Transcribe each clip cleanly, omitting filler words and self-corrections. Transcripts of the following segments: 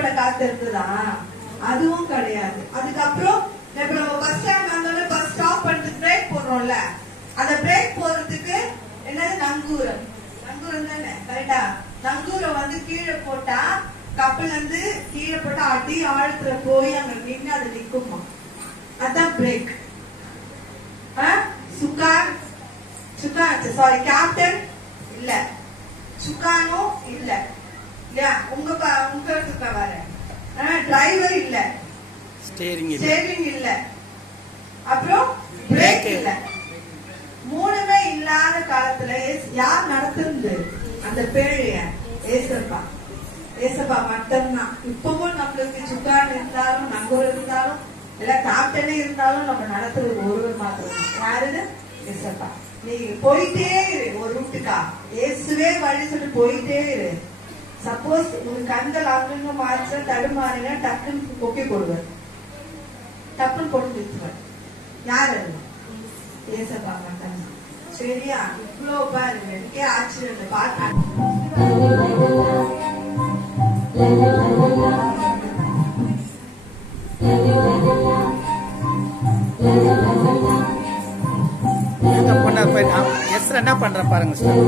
ரட்சிக்கப்பட காத்திருக்குதா? அதுவும் கிடையாது. அதுக்கப்புறம் இப்ப நம்ம பஸ் ஸ்டாண்ட் வந்தோடனே பஸ் ஸ்டாப் பண்ணிட்டு பிரேக் போடுறோம்ல, அந்த பிரேக் போறதுக்கு என்னது நங்கூரம். நங்கூரம் தானே கரெக்டா? நங்கூரம் வந்து கீழே போட்டா, கப்பல் வந்து கீழே போட்டா அடி ஆழத்துல போய் அங்க நின்று அது நிக்குமா? அதான் பிரேக். சுகான் சாரி கேப்டன் இல்ல, சுகானும் இல்ல இல்லையா? உங்க வர டிரைவர் இல்ல, ஸ்டீரிங் இல்ல, அப்புறம் பிரேக் இல்ல. மூணுமே இல்லாத காலத்துல யார் நடத்துறது அந்த பேழைய? ஏசப்பா. ஏசப்பா மட்டும்தான். இப்பவும் நம்மளுக்கு சுக்கான் இருந்தாலும் நங்கூர் இருந்தாலும் இல்ல கேப்டனே இருந்தாலும் நம்ம நடத்துறது ஒருவர் மாத்திரம். யாருன்னு? ஏசப்பா. நீ போயிட்டே இரு ஒரு ரூட்டுக்கா, இயேசுவே வழி சொல்லி போயிட்டே இரு. சப்போஸ் உங்க கண்கள் அங்கங்க மாற்ற தடுமாறினா டக்குன்னு கொக்கி போடுவார், டக்குன்னு போட்டு நிறுத்துவார். யார் அது? ஏசப்பா மட்டும். சரியா? இவ்வளவு பாருங்க, எனக்கே ஆச்சரியம் பாட்டு. என்ன பண்ற பாருங்க சார்.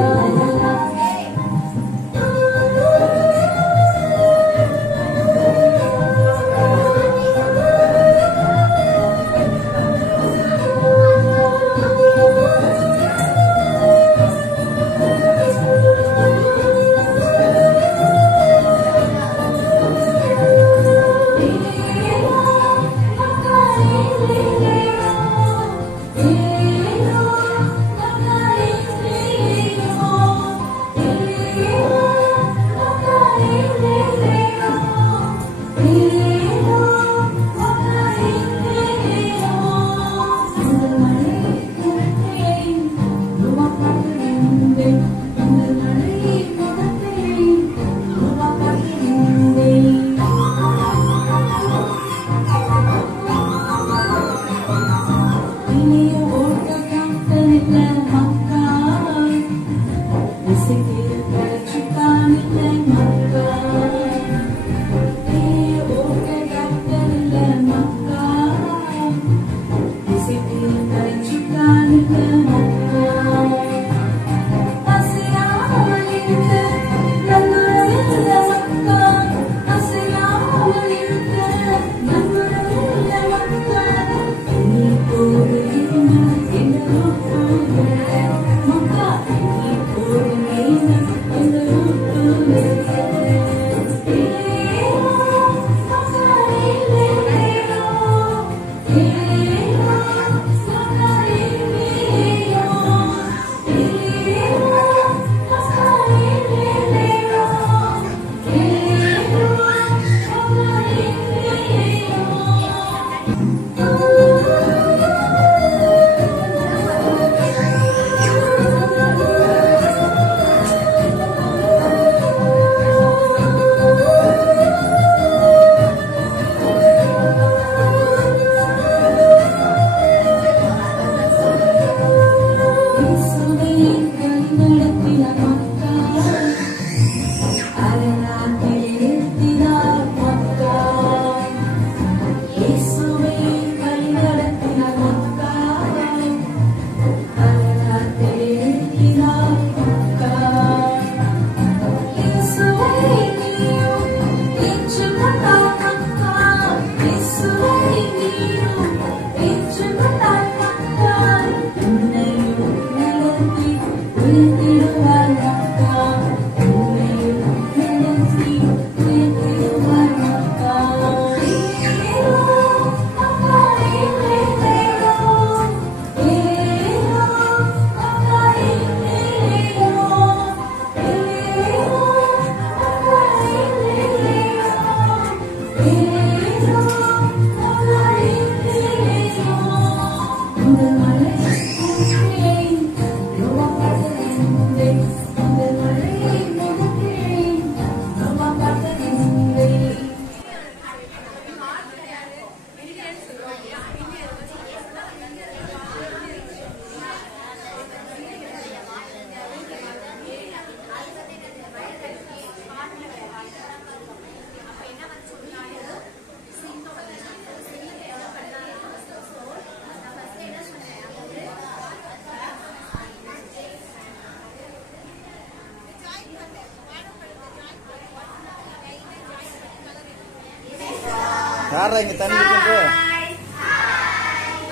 யாரா இங்க தண்ணி குடிக்கிறது?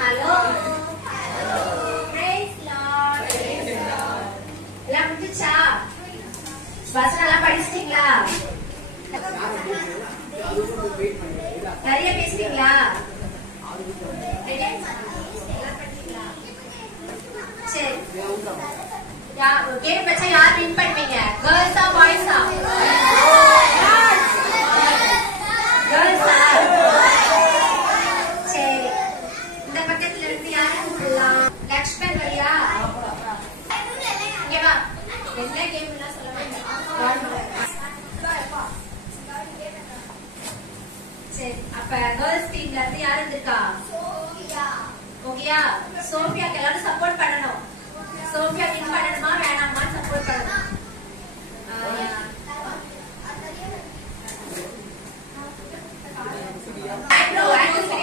ஹலோ. Praise lord. எல்லாம் முடிஞ்சுச்சா? வசனம்லாம் படிச்சிட்டீங்களா? நிறைய பேசுறீங்களா? சரி. கேம் வச்சா யார் வின் பண்ணுவீங்க? கேர்ள்ஸா பாய்ஸா? கேர்ள்ஸா? சரி. இந்த பக்கத்துல இருந்து யாரை கூப்பிடலாம்? லக்ஷ்மன் வரியா? இங்க வா. என்ன கேம்லாம் சொல்ல வேண்டாம். சரி. அப்ப கேர்ள்ஸ் டீம்ல இருந்து யார் வந்திருக்கா? ஓகேயா? சோஃபியாக்கு எல்லாரும் சப்போர்ட் பண்ணணும். சோஃபியா வின் பண்ணணுமா வேணாமா சப்போர்ட் பண்ணணும்.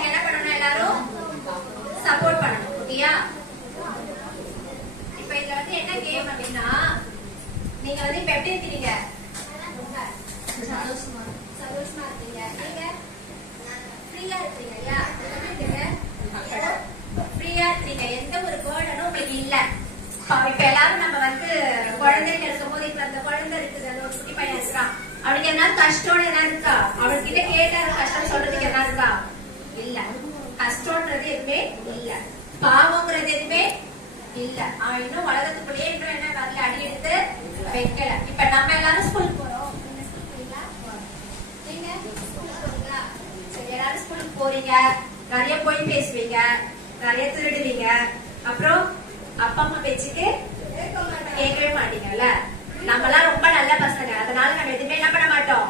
என்ன பண்ணணும்? எல்லாரும் சப்போர்ட் பண்ணணும். ஓகேயா? இப்ப இதுல வந்து என்ன கேம் அப்படின்னா, நீங்க வந்து இப்ப எப்படி இருக்கீங்க? சந்தோஷமா இருக்கீங்க. நீங்க ஃப்ரீயா இருக்கீங்க இல்லையா? ஃப்ரீயா இருக்கீங்க. எந்த ஒரு பேர்டனும் உங்களுக்கு இல்ல. இப்ப எல்லாரும் நம்ம வந்து குழந்தைங்க இருக்கும் போது இப்ப அந்த குழந்தை இருக்குது, அந்த ஒரு குட்டி பையன் இருக்கான், அவனுக்கு என்ன கஷ்டம் என்ன இருக்கா? அவன்கிட்ட கேட்ட கஷ்டம் சொல்றதுக்கு என்ன இருக்கா? இல்ல. கஷ்டம்ன்றது எதுவுமே இல்ல, பாவம்ங்கிறது எதுவுமே இல்ல. அவன் இன்னும் உலகத்துக்குள்ளேயே இன்னும் என்ன வரல, அடி எடுத்து வைக்கல. இப்ப நம்ம எல்லாரும் ஸ்கூலுக்கு போறோம். நீங்க ஸ்கூலுக்கு போறீங்களா? சரி, எல்லாரும் ஸ்கூலுக்கு போறீங்க. நிறைய போய் பேசுவீங்க, நிறைய திருடுவீங்க, அப்புறம் அப்பா அம்மா பேச்சுக்கு கேட்கவே மாட்டீங்கல்ல. நம்மலாம் ரொம்ப நல்ல பசங்க, அதனால நம்ம எதுவுமே என்ன பண்ண மாட்டோம்,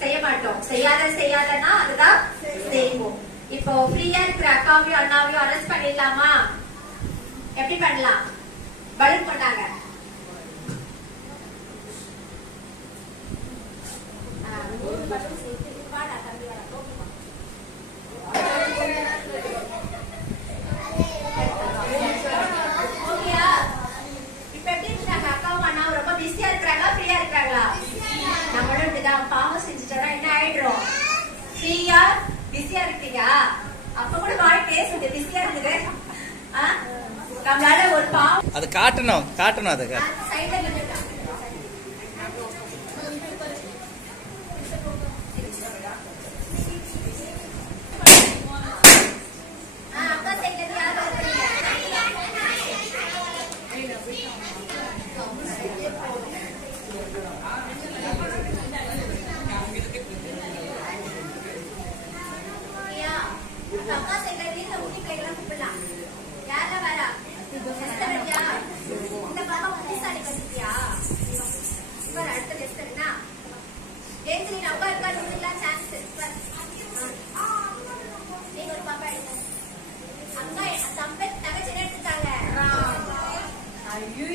செய்ய மாட்டோம். செய்யாதன்னா அதுதான் செய்வோம். இப்போ ஃப்ரீயா இருக்கிற அக்காவையும் அண்ணாவையும் அரெஸ்ட் பண்ணிடலாமா? எப்படி பண்ணலாம்? பலூன் பண்ணாங்க. பாவம் செஞ்சுட்டோம்னா என்ன ஆயிடுறோம்? ஃப்ரீயா பிஸியா இருக்கீங்க. அப்ப கூட வாய் பேசுங்க, பிஸியா இருக்குது. நம்மளால ஒரு பாவம் அது காட்டணும் அது சைடுல அக்கா சைடுல யார் வரீங்க? அக்கா சைடுல வீட்டுல ஊட்டி பிள்ளைகளாம் கூப்பிடலாம். யாரெல்லாம் வரா? இந்த பாப்பா புத்திசாலி கட்டியா? அடுத்த டெஸ்ட் என்ன? ஏஞ்சி நம்பா இருக்கா? நூறுலாம் சான்ஸ். நீங்க ஒரு பாப்பா எடுங்க. அக்கா தங்கச்சி எடுத்துட்டாங்க. ஐயோ,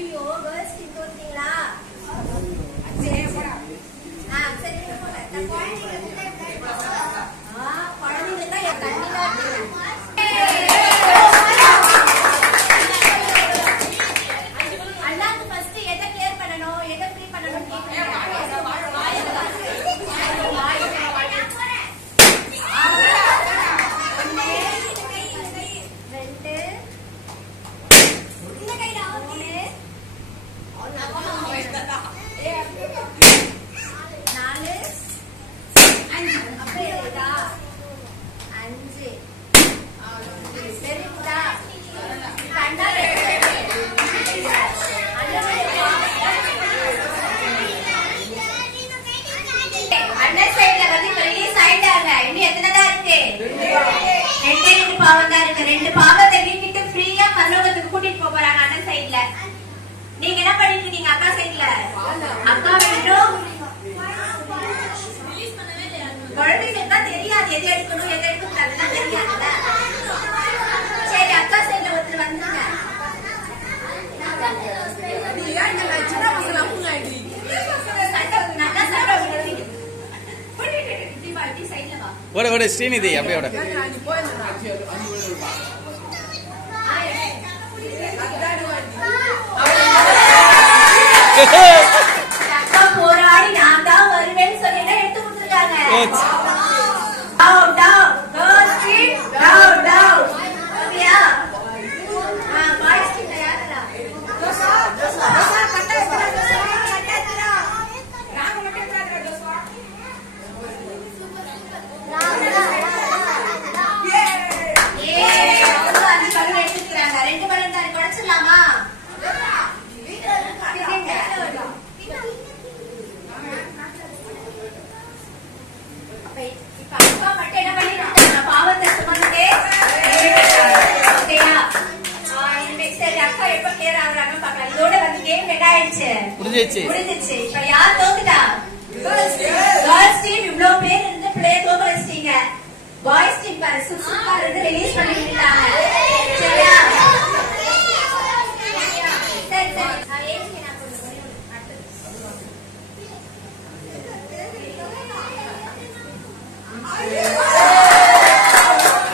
கேர்ள்ஸ் டீம் தோத்தீங்களா? சரி போடா. சரி போங்க. குழந்தைங்க தான் என் தண்ணி தான். அண்ணாக்கு ஃபர்ஸ்ட் எதை கிளியர் பண்ணணும், எதை ஃப்ரீ பண்ணணும் கேக்குறீங்க. ரெண்டு பாவத்தை நீக்கிட்டு ஃப்ரீயா பரலோகத்துக்கு கூட்டிட்டு போறாங்க அண்ணன் சைடுல. நீங்க என்ன பண்ணிட்டு இருக்கீங்க? அக்கா சைடுல அக்கா வேண்டும். குழந்தைங்களுக்கு தான் தெரியாது எது எடுக்கணும் எது எடுக்க கூடாதுன்னு தெரியாதுல்ல. சரி, அக்கா சைடுல ஒருத்தர் வந்துருங்க. ஓட ஸ்ரீநிதி அப்படியே போராடி நான் தான் வருவேன்னு சொல்லி எடுத்து கொடுத்துருக்காங்க. இப்ப அப்பா மட்டும் என்ன பண்ணிருக்காங்க? பாவத்தை சுமந்துட்டே ஓகேயா? சரி, அக்கா எப்ப கிளியர் ஆகுறாங்க பாக்கலாம். இதோட வந்து கேம் என்ன ஆயிடுச்சு? முடிஞ்சிச்சு. இப்ப யார் தோத்துட்டா? Girls team. இவ்வளவு பேர் இருந்து பிளே தோக்க வச்சிட்டீங்க. பாய்ஸ் டீம் பாரு சுசுக்கா இருந்து ரிலீஸ் பண்ணி விட்டாங்க. சரியா? சரி சரி. நான் ஏஜ் நான் சொல்றேன்.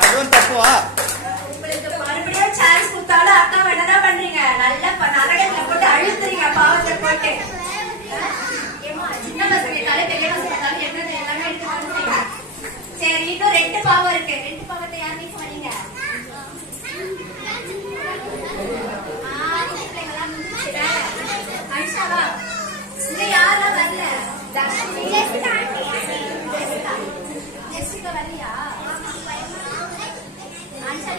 அதுவும் தப்புவா? உங்களுக்கு மறுபடியும் சான்ஸ் கொடுத்தாலும் அக்கா என்னதான் பண்றீங்க? நல்ல நரகத்துல போட்டு அழுத்துறீங்க பாவத்தை போட்டு. சின்ன பசங்க தலை பெரிய பசங்க தலை என்ன எல்லாமே எடுத்து வந்துட்டீங்க. சரி, இன்னும் 2 பாவம் இருக்கு. 2 பாவத்தை யார் மிஸ் பண்ணீங்க? அனிஷாவா? இங்க யாரெல்லாம் வரல? ஜெசிகா வரலையா? அனிஷா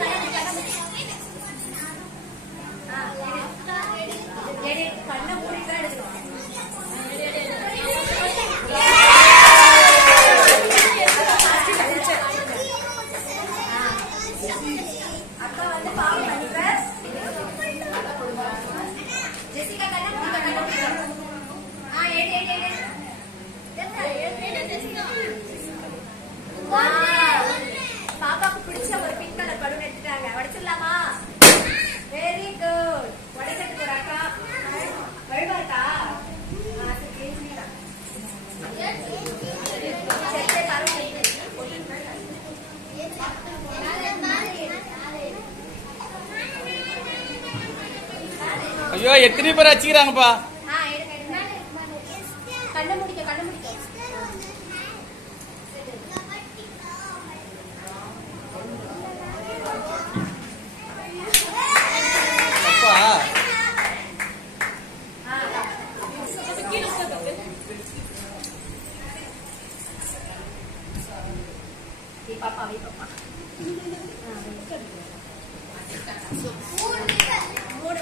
கண்ணை மூடிதான் எடுக்கணும். அக்கா வந்து பாவம் பண்ணிப்ப. ஜெசிகா கண்ணை மூடிக்க. பாப்பாக்கு பிடிச்ச ஒரு பிங்க் கலர் பலூன் எடுத்துட்டாங்க. உடைச்சிடலாமா? Very good. உடைக்கிறதுக்கு ஒரு அக்கா வருவாக்கா. ஐயோ, எத்தனை பேர் வச்சுக்கிறாங்கப்பா. கண்ணை முடிக்க கண்ணை முடிக்க.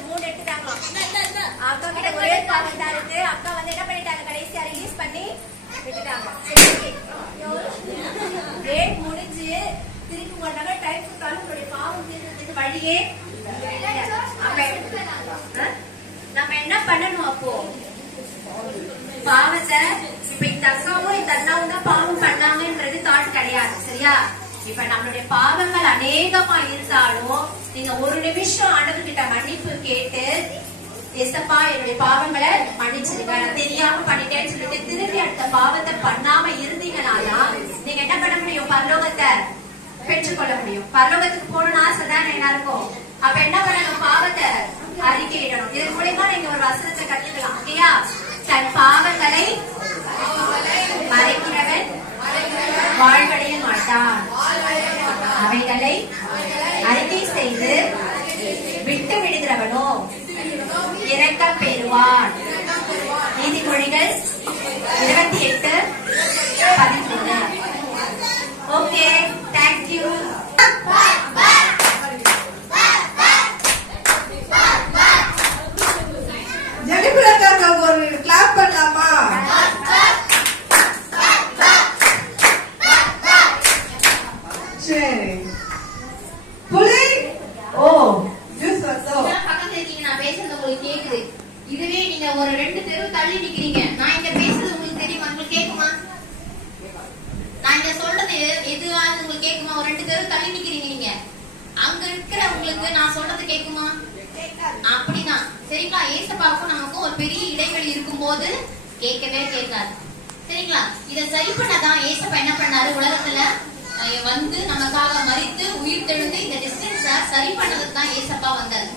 மூணு எடுத்துட்டாங்க. அக்கா கிட்ட ஒரே பாவம் தான் இருக்கு. அக்கா வந்து என்ன பண்ணிட்டாங்க? கடைசியா ரிலீஸ் பண்ணி விட்டுட்டாங்க. டேட் முடிஞ்சு திருப்பி போட்டாங்க. டைம் கொடுத்தாலும் உங்களுடைய பாவம் தீர்றதுக்கு வழியே நம்ம என்ன பண்ணணும்? அப்போ பாவத்தை இப்ப இந்த அக்காவும் இந்த அண்ணாவும் தான் பாவம் பண்ணாங்கன்றது தாட் கிடையாது. சரியா? இப்ப நம்மளுடைய பாவங்கள் அநேகமா இருந்தாலும் நீங்க ஒரு நிமிஷம் ஆண்டவர்கிட்ட மன்னிப்பு கேட்டு, ஏசப்பா என்னுடைய பாவங்களை மன்னிச்சிருங்க, நான் தெரியாம பண்ணிட்டேன்னு சொல்லிட்டு திருப்பி அடுத்த பாவத்தை பண்ணாம இருந்தீங்கன்னாதான் நீங்க என்ன பண்ண முடியும்? பரலோகத்தை பெற்றுக்கொள்ள முடியும். பரலோகத்துக்கு போகணும்னு ஆசை தானே எல்லாருக்கும். அப்ப என்ன பண்ணணும்? பாவத்தை அறிக்கையிடணும். இதன் மூலமா நீங்க ஒரு வசனத்தை கத்துக்கலாம். ஓகேயா? தன் பாவங்களை மறைக்கிறவன் வாழ்வடைய மாட்டான், அவைகளை அறிக்கை செய்து விட்டு விடுகிறவனோ இரக்கம் பெறுவான். நீதிமொழிகள் 28:13. Okay, thank you. ஜெனிபுரக்காக ஒரு கிளாப் பண்ணலாமா? சரி. புலி ஓ ஜூஸ் வந்தோ. பக்கத்துல இருக்கீங்க, நான் பேசுறது உங்களுக்கு கேக்குது. இதுவே நீங்க ஒரு 2 தெரு தள்ளி நிக்கிறீங்க, நான் இங்க பேசுறது உங்களுக்கு தெரியுமா? உங்களுக்கு கேக்குமா? நான் இங்க சொல்றது எதுவாது உங்களுக்கு கேக்குமா? ஒரு 2 தெரு தள்ளி நிக்கிறீங்க நீங்க, அங்க இருக்கிற உங்களுக்கு நான் சொல்றது கேக்குமா? அப்படிதான். சரிங்களா? ஏசப்பாவுக்கும் நமக்கும் ஒரு பெரிய இடைவெளி இருக்கும் போது கேட்கவே கேட்காது. சரிங்களா? இத சரி பண்ணதான் ஏசப்பா என்ன பண்ணாரு? உலகத்துல வந்து நமக்காக மரித்து உயிர் தெழுந்து இந்த டிஸ்டன்ஸ சரி பண்ணதுக்கு தான் ஏசப்பா வந்தாரு.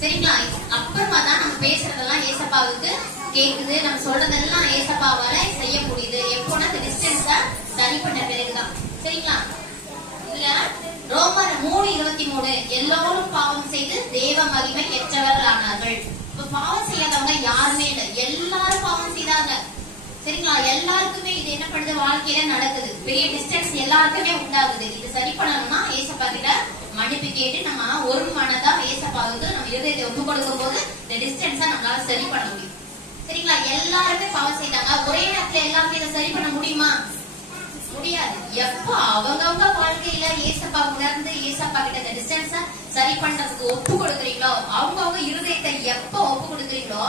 சரிங்களா? அப்புறமா தான் நம்ம பேசுறதெல்லாம் ஏசப்பாவுக்கு கேக்குது, நம்ம சொல்றதெல்லாம் ஏசப்பாவால செய்ய முடியுது. எப்போனா இந்த டிஸ்டன்ஸ சரி பண்ண பிறகுதான். சரிங்களா? இல்ல ரோமர் 3:23 எல்லோரும் பாவம் செய்து தேவ மகிமை பெற்றவர்கள் ஆனார்கள். இப்ப பாவம் செய்யாதவங்க யாருமே இல்லை, எல்லாரும் பாவம் செய்தாங்க. சரிங்களா? எல்லாருக்குமே இது என்ன பண்ணுது? வாழ்க்கையில நடக்குது. பெரிய டிஸ்டன்ஸ் எல்லாருக்குமே உண்டாகுது. இது சரி பண்ணணும்னா ஏசப்பா கிட்ட மன்னிப்பு கேட்டு நம்ம ஒரு மனதா ஏசப்பாவுக்கு நம்ம இருதயத்தை ஒப்பு கொடுக்கும் போது இந்த டிஸ்டன்ஸ நம்மளால சரி பண்ண முடியும். சரிங்களா? எல்லாருமே பாவம் செய்தாங்க. ஒரே நேரத்துல எல்லாருமே இதை சரி பண்ண முடியுமா? முடியாது. எப்போ அவங்கவுங்க வாழ்க்கையில ஏசப்பா உணர்ந்து ஏசப்பா கிட்ட அந்த டிஸ்டன்ஸ சரி பண்றதுக்கு ஒப்பு கொடுக்குறீங்களோ, அவங்கவுங்க இருதயத்தை எப்ப ஒப்பு கொடுக்குறீங்களோ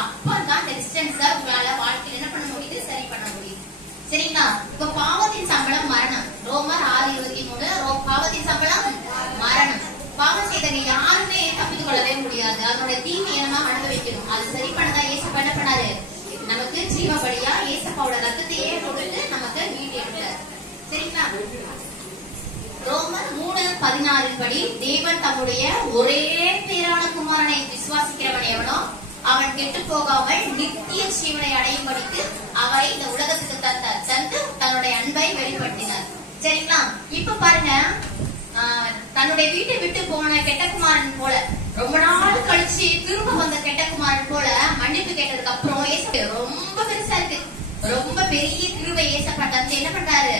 அப்பதான் இந்த டிஸ்டன்ஸ உங்களால வாழ்க்கையில என்ன பண்ண முடியுது, சரி பண்ண முடியுது. சரிங்களா? இப்ப பாவத்தின் சம்பளம் மரணம். ரோமர் 6:23. பாவத்தின் சம்பளம் மரணம். பாவம் செய்தவங்க யாருமே தப்பித்து கொள்ளவே முடியாது. அதோட தீமையை நம்ம அனுபவிக்கணும். அது சரி பண்ணதான் ஏசப்பா என்ன பண்ணாரு, நமக்கு ஜீவபலியா ஏசப்பாவோட ரத்தத்தையே கொடுத்து நமக்கு மீட்டு எடுத்தார். சரிங்களா? ரோமர் 3:16 படி தேவன் தம்முடைய ஒரே பேரான குமாரனை விசுவாசிக்கிறவன் எவனோ அவன் கெட்டு போகாமல் நித்திய ஜீவனை அடையும்படிக்கு அவரை இந்த உலகத்துக்கு தந்து தன்னுடைய அன்பை வெளிப்படுத்தினார். சரிங்களா? இப்ப பாருங்க, தன்னுடைய வீட்டை விட்டு போன கெட்டகுமாரன் போல ரொம்ப நாள் கழிச்சு திரும்ப வந்த கெட்டகுமாரன் போல மன்னிப்பு கேட்டதுக்கு அப்புறம் ரொம்ப பெருசா இருக்கு, ரொம்ப பெரிய கிருபை ஏசப்பா தந்து என்ன பண்றாரு,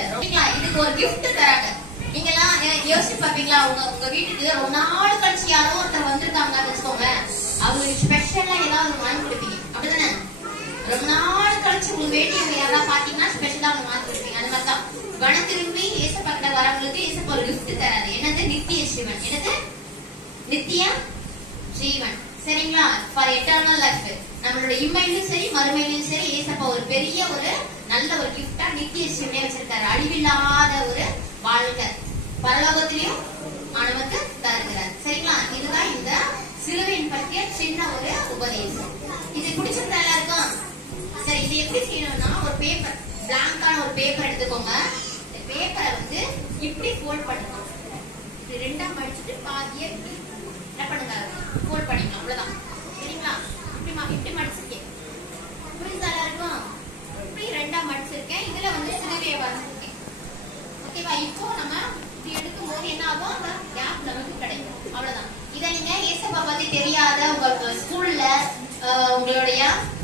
இதுக்கு ஒரு கிஃப்ட் தராங்க. நீங்க எல்லாம் யோசிச்சு பாப்பீங்களா, உங்க வீட்டுக்கு ரொம்ப நாள் கழிச்சு யாரோ ஒருத்தர் வந்திருக்காங்கன்னு வச்சுக்கோங்க, அவங்களுக்கு ஸ்பெஷலா ஏதாவது வாங்கி கொடுப்பீங்க, அப்படிதானே? ரொம்ப நாள் கழிச்சு உங்களுக்கு வேண்டியவங்க யாராவது பாத்தீங்கன்னா ஸ்பெஷலா அவங்க வாங்கி கொடுப்பீங்க. அந்த மாதிரிதான் கண திரும்பி ஏசப்பா கிட்ட வரவங்களுக்கு ஏசப்பா ஒரு கிஃப்ட் தராது. என்னது? நித்திய ஜீவன். என்னது? நித்திய ஜீவன். சரிங்களா? For eternal life. நம்மளோட இம்மையிலும் சரி மறுமையிலும் சரி ஏசப்பா ஒரு பெரிய ஒரு நல்ல ஒரு கிஃப்டா நித்திய ஜீவனே வச்சிருக்காரு. அழிவில்லாத ஒரு வாழ்க்கை பரலோகத்திலையும் நமக்கு தருகிறார். சரிங்களா? இதுதான் இந்த சிலுவையின் பற்றிய சின்ன ஒரு உபதேசம். இது பிடிச்சிருந்தா எல்லாருக்கும்? சரி, இது எப்படி செய்யணும்னா, ஒரு பேப்பர், பிளாங்கான ஒரு பேப்பர் எடுத்துக்கோங்க. இந்த பேப்பரை வந்து இப்படி ஃபோல்ட் பண்ணுங்க. இது ரெண்டா மடிச்சுட்டு பாதியை என்ன பண்ணுங்க, ஃபோல்ட் பண்ணிக்கலாம். அவ்வளவுதான். சரிங்களா? இப்படி மடிச்சிருக்கேன். புரியுதா எல்லாருக்கும்? இப்படி ரெண்டா மடிச்சிருக்கேன். இதுல வந்து சிலுவையை வரைஞ்சிருக்கேன். ஓகேவா? இப்போ நம்ம இப்படி எடுக்கும் போது என்ன ஆகும், அந்த கேப் நமக்கு கிடைக்கும். அவ்வளவுதான். இதை நீங்க ஏசப்பா பத்தி தெரியாத உங்க ஸ்கூல்ல உங்களுடைய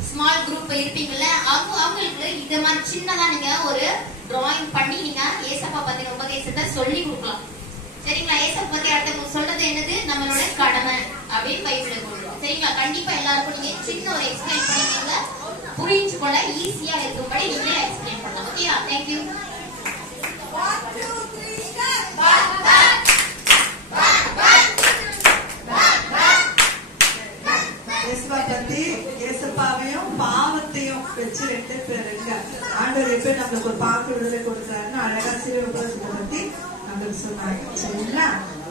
ஸ்மால் குரூப் இருப்பீங்கல்ல, அவங்களுக்கு இந்த மாதிரி சின்னதா நீங்க ஒரு டிராயிங் பண்ணி நீங்க ஏசப்பா பத்தின உபதேசத்தை சொல்லி கொடுக்கலாம். சரிங்களா? ஏசப்பா பத்தி அடுத்த சொல்றது என்னது, நம்மளோட கடமை அப்படின்னு பைபிள்ல கொடுக்குறோம். சரிங்களா? கண்டிப்பா எல்லாருக்கும் நீங்க சின்ன ஒரு எக்ஸ்பிளைன் பண்ணீங்க, புரிஞ்சு கொள்ள ஈஸியா இருக்கும்படி நீங்க எக்ஸ்பிளைன் பண்ணலாம். ஓகேவா? தேங்க்யூ. ஏசப்பாவையும் பாவத்தையும் வச்சு 2 பேருங்க ஆண்டவர் எப்ப நம்மளுக்கு ஒரு பாக்கு விடுதலை கொடுக்குறாருன்னு அழகா சிலுவை பத்தி நம்மளுக்கு சொன்னாங்க. சரிங்களா?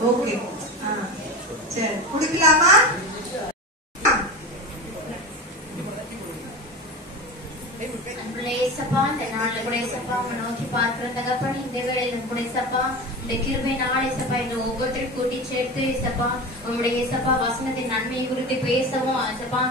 ஓகே, சரி, குடிக்கலாமா? ஏசப்பா, இந்த நாள்ல கூட ஏசப்பா உங்க நோக்கி பார்க்கிற தகப்பன், இந்த வேளையில கூட ஏசப்பா இந்த கிருபை நாள் ஏசப்பா இந்த ஒவ்வொருத்தரும் கூட்டி சேர்த்து ஏசப்பா உங்களுடைய ஏசப்பா வசனத்தின் நன்மையை குறித்து பேசவும் ஏசப்பா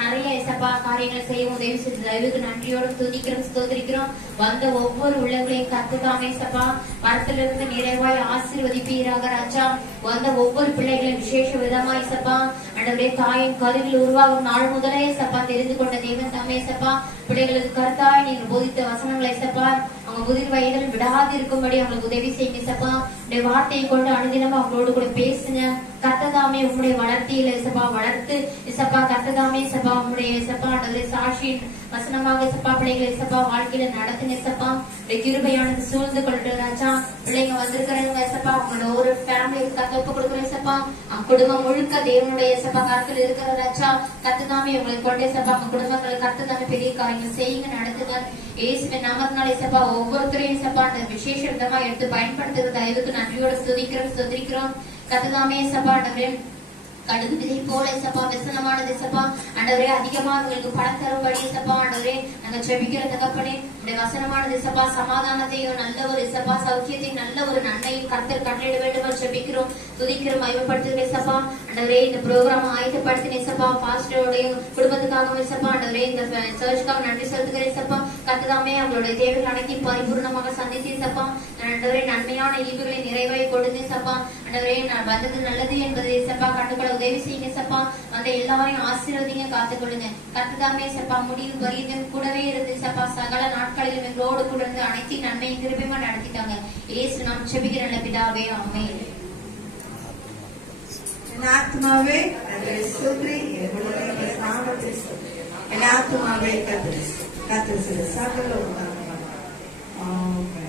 நிறைய ஏசப்பா காரியங்களை செய்யவும் உதவி செய்த தயவுக்கு நன்றியோடு துதிக்கிறோம், ஸ்தோத்திரிக்கிறோம். வந்த ஒவ்வொரு உள்ளங்களையும் கத்துக்காம ஏசப்பா மரத்திலிருந்து நிறைவாய் ஆசீர்வதிப்பீராக ராஜா. வந்த ஒவ்வொரு பிள்ளைகளையும் விசேஷ விதமா ஏசப்பா அண்டவரே தாயின் கருவில் உருவாகும் நாள் முதலே ஏசப்பா தெரிந்து கொண்ட தேவன் தாமே ஏசப்பா பிள்ளைகளுக்கு கருத்தாய் நீங்க போதித்த வசனங்களை ஏசப்பா அவங்க முதிர் வயதில் விடாது இருக்கும்படி அவங்களுக்கு உதவி செய்யுங்க ஏசப்பா. உடைய வார்த்தையை கொண்டு அனுதினமா அவங்களோடு கூட பேசுங்க. கர்த்ததாமே உங்களுடைய வளர்த்தியில ஏசப்பா வளர்த்து ஏசப்பா கர்த்ததாமே ஏசப்பா உங்களுடைய ஏசப்பா அண்டவரே சாட்சியின் வசனமாக ஏசப்பா பிள்ளைகளை ஏசப்பா வாழ்க்கையில நடத்துங்க ஏசப்பா. கிருபையானது சூழ்ந்து கொள்ளட்டு ராஜா. பிள்ளைங்க வந்திருக்கிறவங்க ஏசப்பா அவங்களோட ஒரு ஃபேமிலி கத்தொப்பு கொடுக்குற ஏசப்பா குடும்பம் முழுக்க தேவனுடைய ஏசப்பா கருத்தில் இருக்கிற ராஜா. கர்த்ததாமே உங்களுக்கு கொண்டு ஏசப்பா அவங்க குடும்பங்களை கர்த்ததாமே பெரிய காரியங்கள் செய்யுங்க, நடத்துங்க. இயேசுவின் நாமத்தினால ஏசப்பா ஒவ்வொருத்தரையும் ஏசப்பா அந்த விசேஷ விதமா எடுத்து பயன்படுத்துகிற தயவுக்கு நன்றியோடு ஸ்துதிக்கிறோம். கர்த்ததாமே ஏசப்பா கடுகு விதை போல ஏசப்பா விசனமானது ஏசப்பா ஆண்டவரே அதிகமா உங்களுக்கு பணம் தரும்படி ஏசப்பா ஆண்டவரே நாங்க ஜெபிக்கிற தகப்பனே உடைய வசனமானது ஏசப்பா சமாதானத்தையும் நல்ல ஒரு ஏசப்பா சௌக்கியத்தையும் நல்ல ஒரு நன்மையும் கர்த்தர் கட்டளையிட வேண்டும் ஜெபிக்கிறோம், துதிக்கிறோம், மகிமைப்படுத்துகிற ஏசப்பா ஆண்டவரே. இந்த ப்ரோக்ராம் ஆயத்தப்படுத்தின ஏசப்பா பாஸ்டருடைய குடும்பத்துக்காக ஏசப்பா ஆண்டவரே இந்த சர்ச்சுக்காக நன்றி செலுத்துகிற ஏசப்பா. கர்த்ததாமே அவங்களுடைய தேவைகள் அனைத்தையும் பரிபூர்ணமாக சந்தித்து ஏசப்பா ஆண்டவரே நன்மையான ஈவுகளை நிறைவாய் கொடுத்து ஏசப்பா ஆண்டவரே நான் வந்தது நல்லது என்பதை ஏசப்பா கண்டுகொள்ள உதவி செய்யுங்க ஏசப்பா. அந்த எல்லாரையும் ஆசீர்வதிங்க, காத்துக்கொள்ளுங்க. கர்த்ததாமே ஏசப்பா முடிவு வரையும் கூடவே இருந்து ஏசப்பா சகல நாட்களிலும் எங்களோடு கூட இருந்து அனைத்தையும் நன்மையும் திருப்பியமா நடத்திட்டாங்க. இயேசு நாம் ஜெபிக்கிற நல்ல பிதாவே, ஆமென். என் ஆத்துமாவே ஸ்தோத்திரி, என்னுடைய நாமத்தை ஸ்தோத்திரி. என் ஆத்துமாவே கர்த்தரை சகல உண்டாகும். ஆமென்.